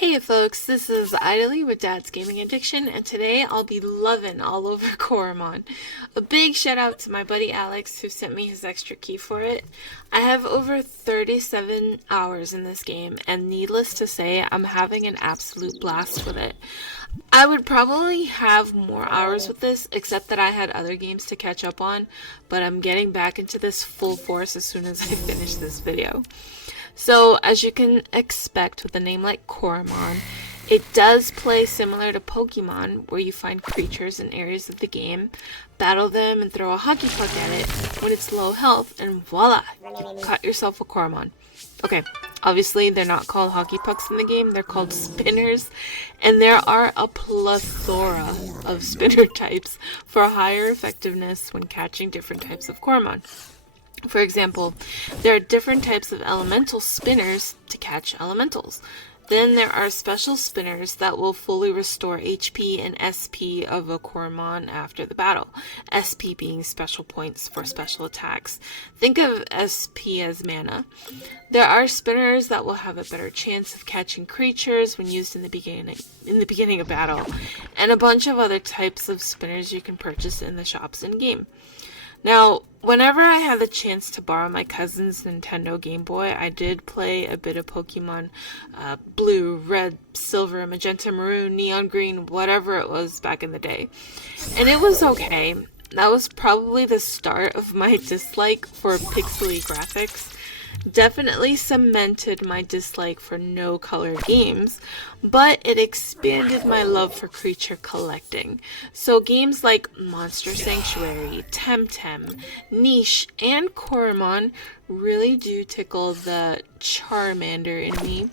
Hey folks, this is Aidalee with Dad's Gaming Addiction, and today I'll be loving all over Coromon. A big shout out to my buddy Alex who sent me his extra key for it. I have over 37 hours in this game, and needless to say, I'm having an absolute blast with it. I would probably have more hours with this, except that I had other games to catch up on, but I'm getting back into this full force as soon as I finish this video. So, as you can expect with a name like Coromon, it does play similar to Pokemon, where you find creatures in areas of the game, battle them, and throw a hockey puck at it when it's low health, and voila, you caught yourself a Coromon. Okay, obviously they're not called hockey pucks in the game, they're called spinners, and there are a plethora of spinner types for higher effectiveness when catching different types of Coromon. For example, there are different types of elemental spinners to catch elementals. Then there are special spinners that will fully restore HP and SP of a Coromon after the battle. SP being special points for special attacks. Think of SP as mana. There are spinners that will have a better chance of catching creatures when used in the beginning of battle, and a bunch of other types of spinners you can purchase in the shops in-game. Now, whenever I had the chance to borrow my cousin's Nintendo Game Boy, I did play a bit of Pokemon Blue, Red, Silver, Magenta, Maroon, Neon Green, whatever it was back in the day. And it was okay. That was probably the start of my dislike for pixely graphics. Definitely cemented my dislike for no-color games, but it expanded my love for creature collecting. So games like Monster Sanctuary, Temtem, Niche, and Coromon really do tickle the Charmander in me.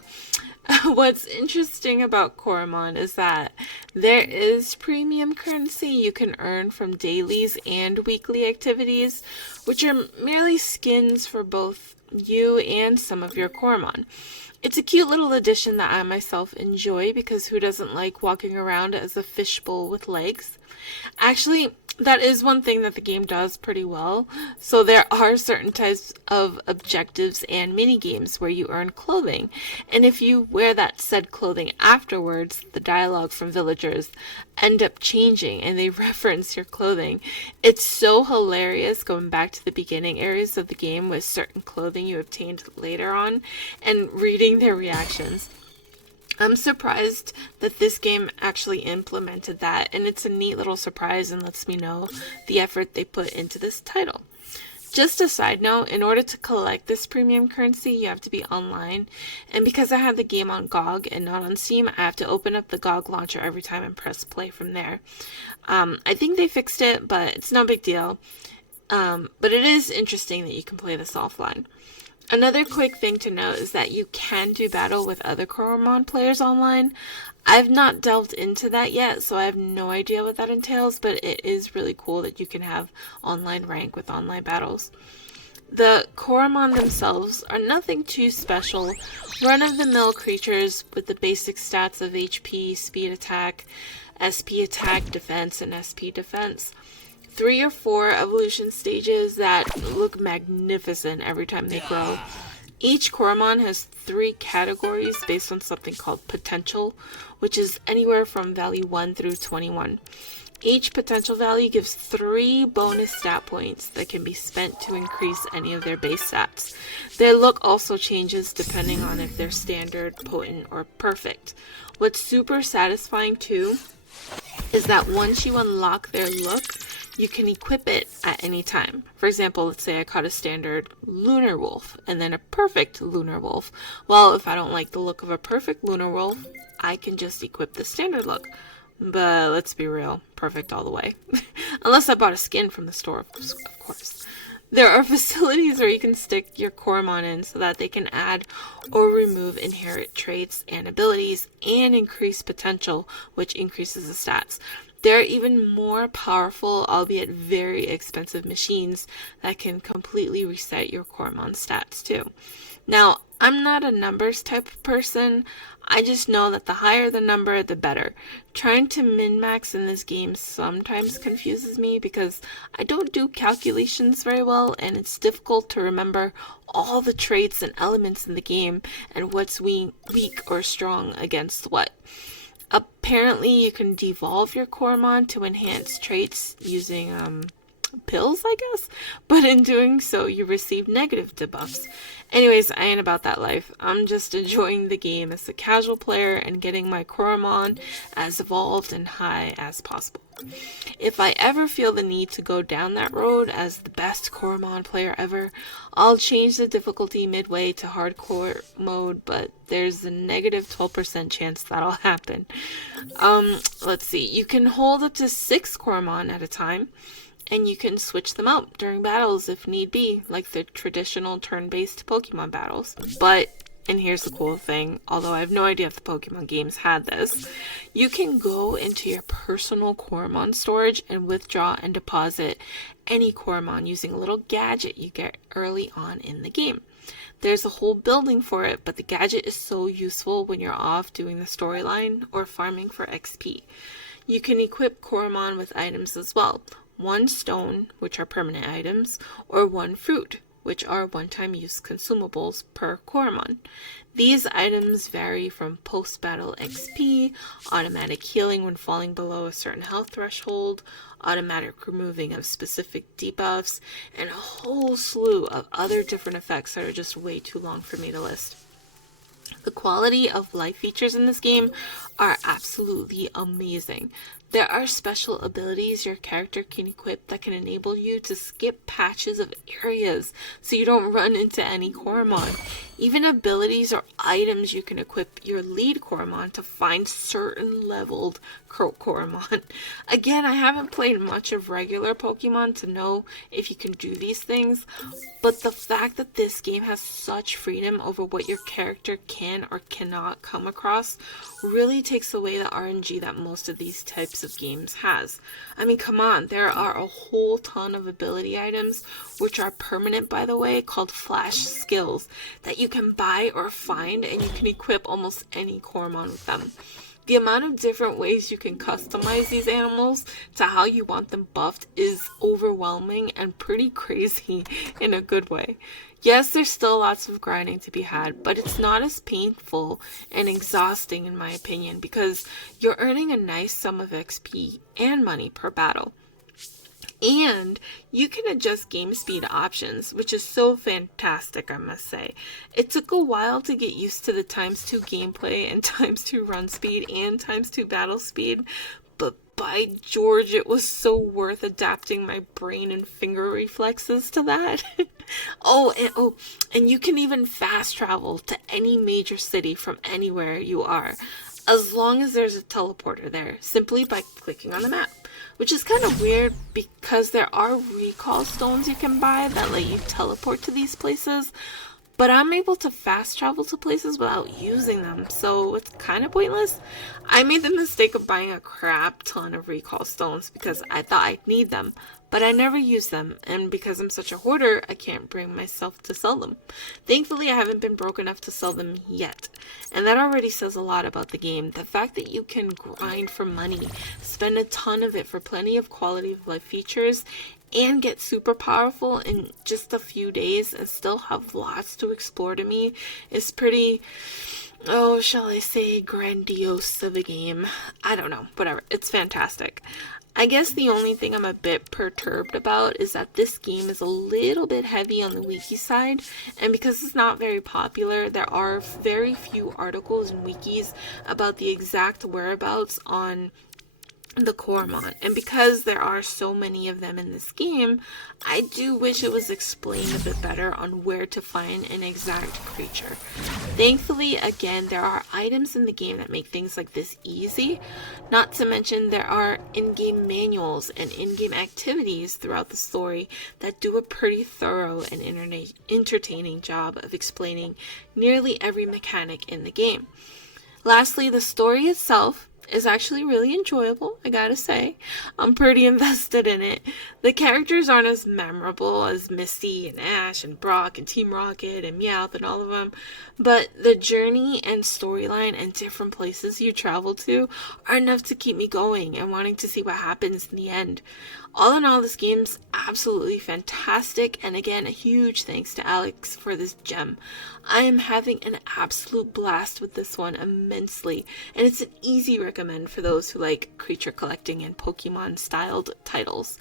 What's interesting about Coromon is that there is premium currency you can earn from dailies and weekly activities, which are merely skins for both you and some of your Coromon. It's a cute little addition that I myself enjoy because who doesn't like walking around as a fishbowl with legs? Actually, that is one thing that the game does pretty well. So there are certain types of objectives and mini games where you earn clothing, and if you wear that said clothing afterwards, the dialogue from villagers end up changing and they reference your clothing. It's so hilarious going back to the beginning areas of the game with certain clothing you obtained later on and reading their reactions. I'm surprised that this game actually implemented that, and it's a neat little surprise and lets me know the effort they put into this title. Just a side note, in order to collect this premium currency, you have to be online, and because I have the game on GOG and not on Steam, I have to open up the GOG launcher every time and press play from there. I think they fixed it, but it's no big deal. But it is interesting that you can play this offline. Another quick thing to note is that you can do battle with other Coromon players online. I've not delved into that yet, so I have no idea what that entails, but it is really cool that you can have online rank with online battles. The Coromon themselves are nothing too special, run-of-the-mill creatures with the basic stats of HP, speed attack, SP attack, defense, and SP defense. 3 or 4 evolution stages that look magnificent every time they grow. Each Coromon has 3 categories based on something called potential, which is anywhere from value 1 through 21. Each potential value gives 3 bonus stat points that can be spent to increase any of their base stats. Their look also changes depending on if they're standard, potent, or perfect. What's super satisfying too is that once you unlock their look, you can equip it at any time. For example, let's say I caught a standard lunar wolf and then a perfect lunar wolf. Well, if I don't like the look of a perfect lunar wolf, I can just equip the standard look. But let's be real, perfect all the way. Unless I bought a skin from the store, of course. There are facilities where you can stick your Coromon in so that they can add or remove inherent traits and abilities and increase potential, which increases the stats. There are even more powerful, albeit very expensive machines that can completely reset your Coromon stats too. Now, I'm not a numbers type of person. I just know that the higher the number, the better. Trying to min-max in this game sometimes confuses me because I don't do calculations very well, and it's difficult to remember all the traits and elements in the game and what's weak or strong against what. Apparently, you can devolve your Coromon to enhance traits using pills, I guess, but in doing so, you receive negative debuffs. Anyways, I ain't about that life. I'm just enjoying the game as a casual player and getting my Coromon as evolved and high as possible. If I ever feel the need to go down that road as the best Coromon player ever, I'll change the difficulty midway to hardcore mode, but there's a negative 12% chance that'll happen. Let's see. You can hold up to 6 Coromon at a time, and you can switch them out during battles if need be, like the traditional turn-based Pokemon battles. But, and here's the cool thing, although I have no idea if the Pokemon games had this, you can go into your personal Coromon storage and withdraw and deposit any Coromon using a little gadget you get early on in the game. There's a whole building for it, but the gadget is so useful when you're off doing the storyline or farming for XP. You can equip Coromon with items as well. 1 stone, which are permanent items, or 1 fruit, which are one-time use consumables per Coromon. These items vary from post-battle XP, automatic healing when falling below a certain health threshold, automatic removing of specific debuffs, and a whole slew of other different effects that are just way too long for me to list. The quality of life features in this game are absolutely amazing. There are special abilities your character can equip that can enable you to skip patches of areas so you don't run into any Coromon. Even abilities or items you can equip your lead Coromon to find certain leveled Coromon. Again, I haven't played much of regular Pokemon to know if you can do these things, but the fact that this game has such freedom over what your character can or cannot come across really takes away the RNG that most of these types of games has. I mean, come on, there are a whole ton of ability items, which are permanent by the way, called flash skills, that you can buy or find, and you can equip almost any Coromon with them. The amount of different ways you can customize these animals to how you want them buffed is overwhelming and pretty crazy in a good way. Yes, there's still lots of grinding to be had, but it's not as painful and exhausting in my opinion because you're earning a nice sum of XP and money per battle. And you can adjust game speed options, which is so fantastic, I must say. It took a while to get used to the ×2 gameplay and ×2 run speed and ×2 battle speed, but by George, it was so worth adapting my brain and finger reflexes to that. And you can even fast travel to any major city from anywhere you are, as long as there's a teleporter there, simply by clicking on the map. Which is kind of weird because there are recall stones you can buy that let you teleport to these places, but I'm able to fast travel to places without using them, so it's kind of pointless. I made the mistake of buying a crap ton of recall stones because I thought I'd need them, but I never use them, and because I'm such a hoarder, I can't bring myself to sell them. Thankfully, I haven't been broke enough to sell them yet, and that already says a lot about the game. The fact that you can grind for money, spend a ton of it for plenty of quality of life features, and get super powerful in just a few days and still have lots to explore to me is pretty, shall I say, grandiose of a game. I don't know, whatever. It's fantastic. I guess the only thing I'm a bit perturbed about is that this game is a little bit heavy on the wiki side, and because it's not very popular, there are very few articles and wikis about the exact whereabouts on the Coromon, and because there are so many of them in this game, I do wish it was explained a bit better on where to find an exact creature. Thankfully, again, there are items in the game that make things like this easy, not to mention there are in-game manuals and in-game activities throughout the story that do a pretty thorough and entertaining job of explaining nearly every mechanic in the game. Lastly, the story itself is actually really enjoyable, I gotta say. I'm pretty invested in it. The characters aren't as memorable as Misty and Ash and Brock and Team Rocket and Meowth and all of them, but the journey and storyline and different places you travel to are enough to keep me going and wanting to see what happens in the end. All in all, this game's absolutely fantastic, and again, a huge thanks to Alex for this gem. I am having an absolute blast with this one immensely, and it's an easy recommend for those who like creature collecting and Pokemon styled titles.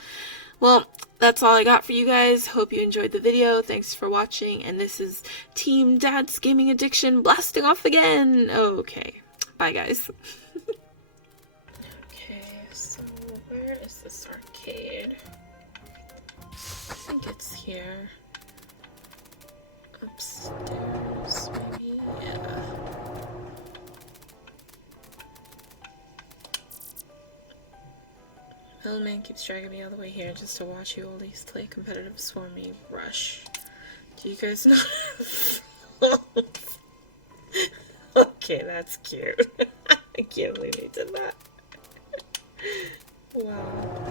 Well, that's all I got for you guys. Hope you enjoyed the video. Thanks for watching, and this is Team Dad's Gaming Addiction blasting off again. Okay, bye guys. Okay, so where is this arcade? I think it's here. Upstairs, maybe? Yeah. Middleman keeps dragging me all the way here just to watch you oldies play competitive Swarmy Rush. Do you guys know? Okay, that's cute. I can't believe he did that. Wow.